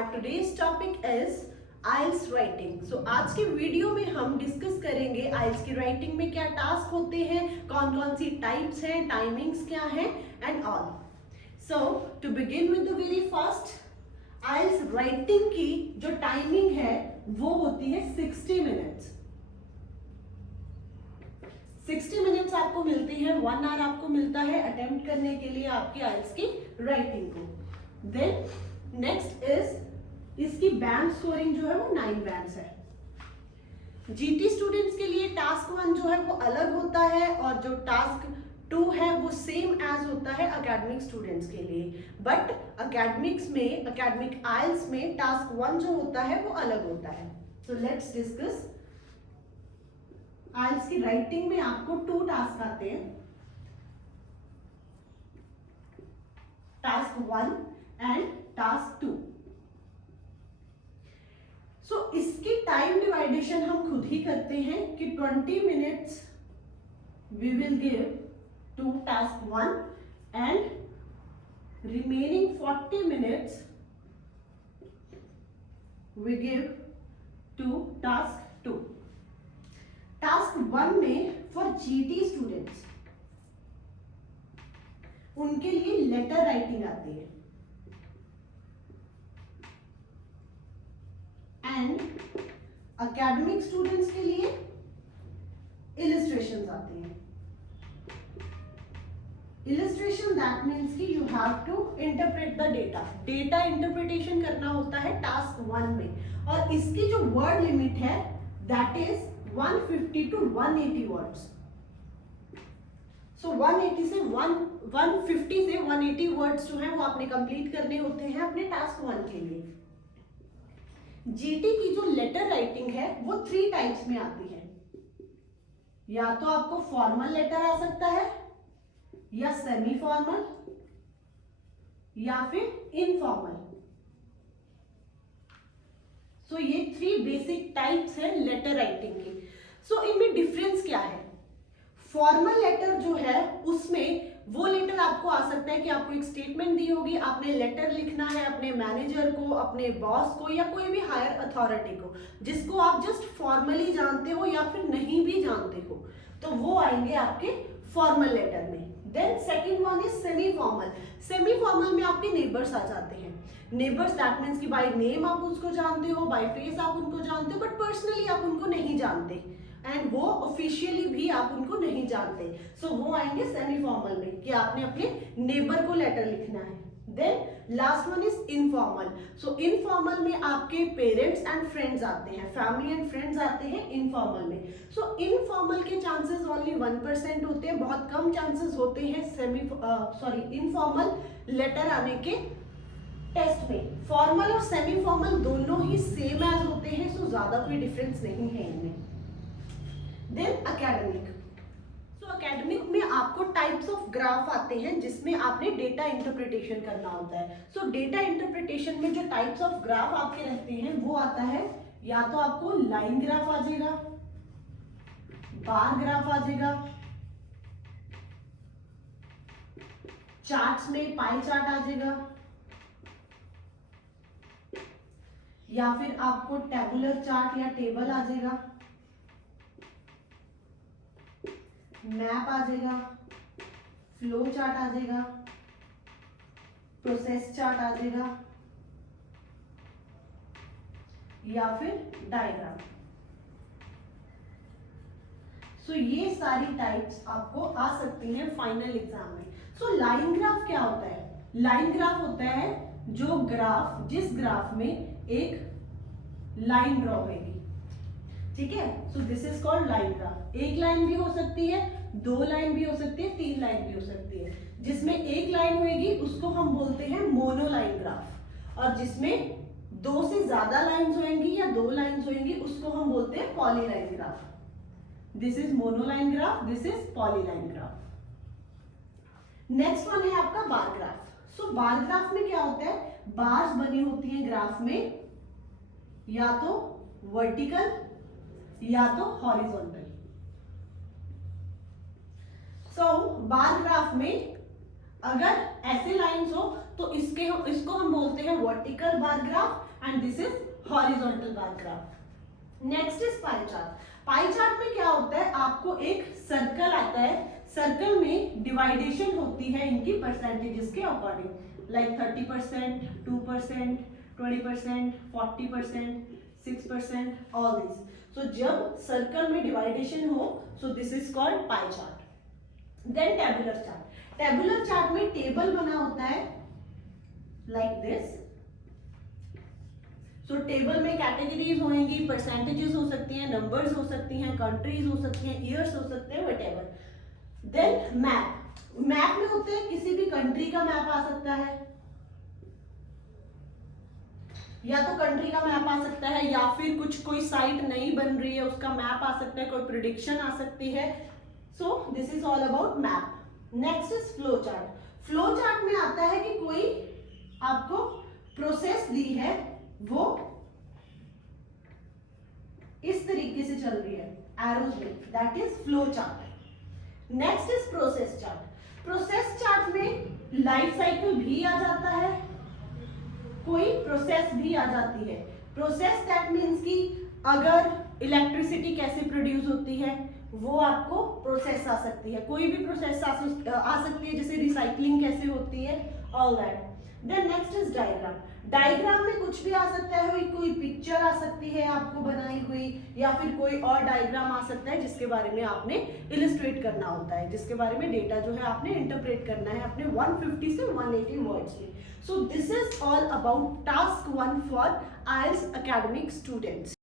our today's topic is IELTS writing. So आज के video में हम डिस्कस करेंगे IELTS की राइटिंग में क्या टास्क होते हैं, कौन कौन सी टाइप्स हैं, टाइमिंग्स क्या हैं and all. So to begin with the very first, IELTS writing की जो टाइमिंग है वो होती है 60 मिनट्स। 60 मिनट्स आपको मिलती है, 1 आवर आपको मिलता है अटेम्प्ट करने के लिए आपकी IELTS की राइटिंग को। देन नेक्स्ट इज इसकी बैंड स्कोरिंग जो है वो 9 बैंड्स है। जीटी स्टूडेंट्स के लिए टास्क 1 जो है वो अलग होता है और जो टास्क 2 है वो सेम एज होता है एकेडमिक स्टूडेंट्स के लिए, बट एकेडमिक IELTS में टास्क 1 जो होता है वो अलग होता है। So let's discuss. IELTS की राइटिंग में आपको 2 टास्क आते हैं, टास्क 1 एंड टास्क 2। सो इसकी टाइम डिवाइडेशन हम खुद ही करते हैं कि 20 minutes we will give to task 1 and remaining 40 minutes we give to task 2। Task 1 में फॉर जीटी स्टूडेंट्स उनके लिए लेटर राइटिंग आती है एंड एकेडमिक स्टूडेंट्स के लिए इलिस्ट्रेशंस आती हैं। इलिस्ट्रेशन दैट मीन्स कि you have to interpret the data interpretation करना होता है टास्क 1 में, और इसकी जो वर्ड लिमिट है that is 150 to 180 words. So 150 से 180 वर्ड्स जो है वो आपने कंप्लीट करने होते हैं अपने टास्क 1 के लिए। जीटी की जो लेटर राइटिंग है वो 3 टाइप्स में आती है। या तो आपको फॉर्मल लेटर आ सकता है, या सेमी फॉर्मल, या फिर इनफॉर्मल। सो ये 3 बेसिक टाइप्स हैं लेटर राइटिंग की। सो इनमें डिफरेंस क्या है? फॉर्मल लेटर जो है उसमें वो लेटर आपको आ सकता है कि आपको एक स्टेटमेंट दी होगी, आपने लेटर लिखना है अपने मैनेजर को, अपने बॉस को, या कोई भी हायर अथॉरिटी को जिसको आप जस्ट फॉर्मली जानते हो या फिर नहीं भी जानते हो, तो वो आएंगे आपके फॉर्मल लेटर में। Then second one is semi formal. Semi formal में आपके नेबर्स आ जाते हैं। नेबर्स दैट मीन्स कि बाय नेम आप उसको जानते हो, बाय फेस आप उनको जानते हो, बट पर्सनली आप उनको नहीं जानते एंड वो ऑफिशियली भी आप उनको नहीं जानते। सो वो आएंगे सेमी फॉर्मल में कि आपने अपने नेबर को लेटर लिखना है। Then last one is informal. So informal में आपके पेरेंट्स एंड फ्रेंड्स आते हैं, फैमिली एंड फ्रेंड्स आते हैं इनफॉर्मल में। सो इनफॉर्मल के चांसेस ओनली 1% होते हैं, बहुत कम चांसेस होते हैं इनफॉर्मल लेटर आने के टेस्ट में। फॉर्मल और सेमी फॉर्मल दोनों ही सेम एज होते हैं, सो ज्यादा कोई डिफरेंस नहीं है इनमें। Then academic. सो एकेडमिक में आपको टाइप्स ऑफ ग्राफ आते हैं जिसमें आपने डेटा इंटरप्रिटेशन करना होता है। सो डेटा इंटरप्रिटेशन में जो टाइप्स ऑफ ग्राफ आपके रहते हैं वो आता है, या तो आपको लाइन ग्राफ आ जाएगा, बार ग्राफ आ जाएगा, चार्ट्स में पाई चार्ट आ जाएगा, या फिर आपको टेबुलर चार्ट या टेबल आ जाएगा, मैप आ जाएगा, फ्लो चार्ट आ जाएगा, प्रोसेस चार्ट आ जाएगा, या फिर डायग्राम। सो ये सारी टाइप्स आपको आ सकती हैं फाइनल एग्जाम में। सो लाइन ग्राफ क्या होता है? लाइन ग्राफ होता है जिस ग्राफ में एक लाइन ड्रॉ होगी, ठीक है। सो this is called line graph. एक लाइन भी हो सकती है, 2 लाइन भी हो सकती है, 3 लाइन भी हो सकती है। जिसमें एक लाइन होगी उसको हम बोलते हैं मोनोलाइन ग्राफ, और जिसमें 2 से ज्यादा लाइंस होंगी या 2 लाइंस होंगी उसको हम बोलते हैं polyline graph. This is monoline graph, this is polyline graph. Next one है आपका बार ग्राफ। सो बार ग्राफ में क्या होता है? बार्स बनी होती हैं ग्राफ में, या तो वर्टिकल या तो हॉरिजॉन्टल। सो बार ग्राफ में अगर ऐसे लाइंस हो तो इसको हम बोलते हैं vertical bar graph, and this is horizontal bar graph. Next is pie chart. Pie chart में क्या होता है, आपको एक सर्कल आता है, सर्कल में डिवाइडेशन होती है इनकी परसेंटेजेस के according, like 30%, 2%, 20%, 40%, 6%, all this. So जब सर्कल में डिवाइडेशन हो, so this is called pie chart. Then tabular chart. Tabular chart में टेबल बना होता है लाइक दिस. सो टेबल में कैटेगरीज होंगी, परसेंटेजेस हो सकती हैं, नंबर्स हो सकती हैं, कंट्रीज हो सकती हैं, ईयर्स हो सकते हैं, व्हाटएवर. Then map. मैप में होते हैं किसी भी कंट्री का मैप आ सकता है, या तो कंट्री का मैप आ सकता है, या फिर कुछ कोई साइट नई बन रही है उसका मैप आ सकता है, कोई प्रेडिक्शन आ सकती है. सो this is all about map. Next is flow chart. Flow chart में आता है कि कोई आपको प्रोसेस दी है, वो इस तरीके से चल रही है एरोज में, that is flow chart. Next is process chart. Process chart में लाइफ साइकिल भी आ जाता है, कोई प्रोसेस भी आ जाती है. प्रोसेस दैट मीन्स कि अगर इलेक्ट्रिसिटी कैसे प्रोड्यूस होती है वो आपको प्रोसेस आ सकती है, कोई भी प्रोसेस आ सकती है, जैसे रिसाइकलिंग कैसे होती है, all that. Then next is diagram. Diagram में कुछ भी आ सकता है, कोई पिक्चर आ सकती है आपको बनाई हुई, या फिर कोई और डायग्राम आ सकता है जिसके बारे में आपने इलिस्ट्रेट करना होता है, जिसके बारे में डेटा जो है आपने इंटरप्रेट करना है अपने 150 से 180 वर्ड्स में. सो this is all about task 1 for IELTS academic students.